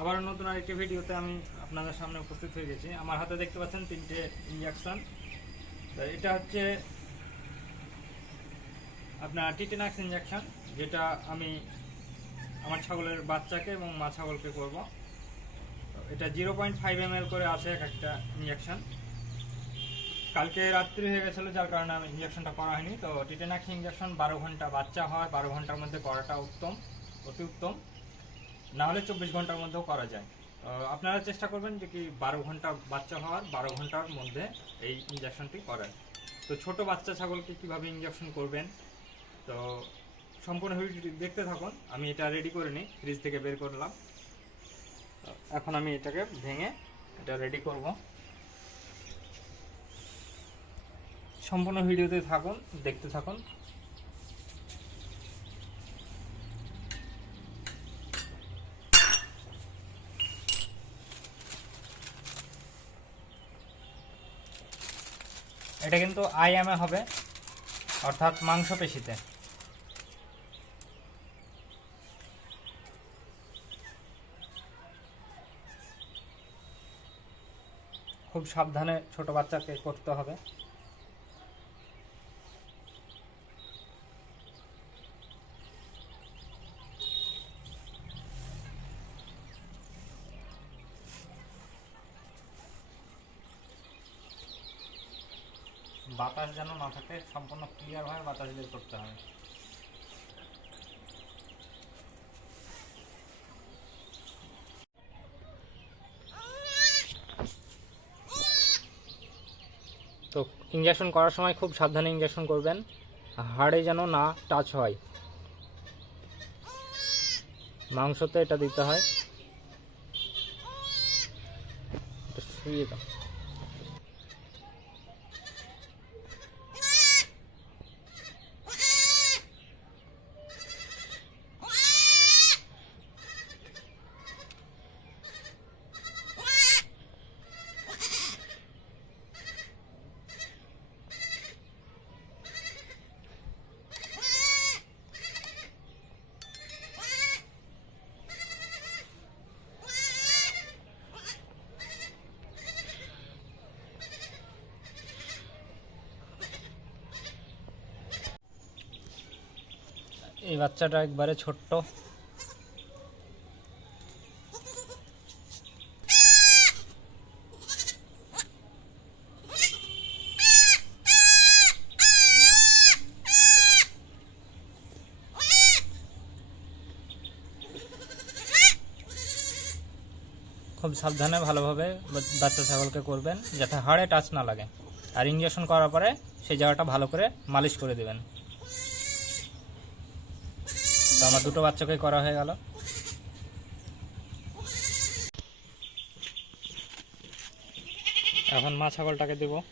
আবার নতুন আরেকটি ভিডিওতে আমি আপনাদের সামনে উপস্থিত হয়ে গেছি। আমার হাতে দেখতে পাচ্ছেন তিনটে ইঞ্জেকশন তো এটা হচ্ছে আপনার টিটেনাক্স ইঞ্জেকশন যেটা আমি আমার ছাগলের বাচ্চাকে এবং মা ছাগলকে করব। এটা জিরো পয়েন্ট ফাইভ এম করে আছে এক একটা ইঞ্জেকশন কালকে রাত্রি হয়ে গেছিল, যার কারণে আমি ইঞ্জেকশনটা করা হয়নি। তো টিটেনাক্স ইঞ্জেকশন বারো ঘণ্টা, বাচ্চা হয় বারো ঘণ্টার মধ্যে করাটা উত্তম, অতি উত্তম। না হলে চব্বিশ ঘণ্টার মধ্যেও করা যায়। আপনারা চেষ্টা করবেন যে কি বারো ঘণ্টা বাচ্চা হওয়ার, বারো ঘণ্টার মধ্যে এই ইঞ্জেকশনটি করার। তো ছোট বাচ্চা ছাগলকে কীভাবে ইঞ্জেকশন করবেন? তো সম্পূর্ণ ভিডিওটি দেখতে থাকুন। আমি এটা রেডি করে নিই ফ্রিজ থেকে বের করলাম। এখন আমি এটাকে ভেঙে এটা রেডি করব। সম্পূর্ণ ভিডিওতে থাকুন, দেখতে থাকুন। এটা কিন্তু আইএমএ হবে অর্থাৎ মাংসপেশিতে। খুব সাবধানে ছোট বাচ্চাকে করতে হবে। বাতাস যেন না থাকে, সম্পূর্ণ ক্লিয়ারভাবে বাতাস বের করতে হবে। তো ইঞ্জেকশন করার সময় খুব সাবধানে ইঞ্জেকশন করবেন, হাড়ে যেন না টাচ হয়। মাংসতে এটা দিতে হয়। শুয়ে দাও। এই বাচ্চাটা একবারে ছোট্ট। খুব সাবধানে ভালোভাবে বাচ্চা ছাগলকে করবেন, যাতে হাড়ে টাচ না লাগে। আর ইঞ্জেকশন করার পরে সেই জায়গাটা ভালো করে মালিশ করে দেবেন। তো আমার দুটো বাচ্চাকে করা হয়ে গেল। এখন মা ছাগলটাকে দেবো।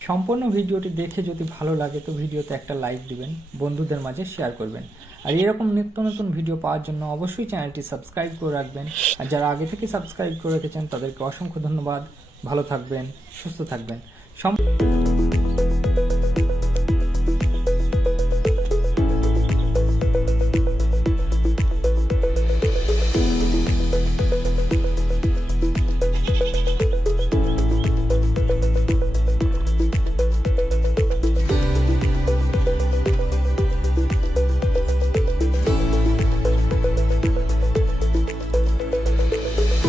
সম্পূর্ণ ভিডিওটি দেখে যদি ভালো লাগে, তো ভিডিওতে একটা লাইক দিবেন, বন্ধুদের মাঝে শেয়ার করবেন। আর এরকম নিত্য নতুন ভিডিও পাওয়ার জন্য অবশ্যই চ্যানেলটি সাবস্ক্রাইব করে রাখবেন। আর যারা আগে থেকে সাবস্ক্রাইব করে রেখেছেন, তাদেরকে অসংখ্য ধন্যবাদ। ভালো থাকবেন, সুস্থ থাকবেন। সম-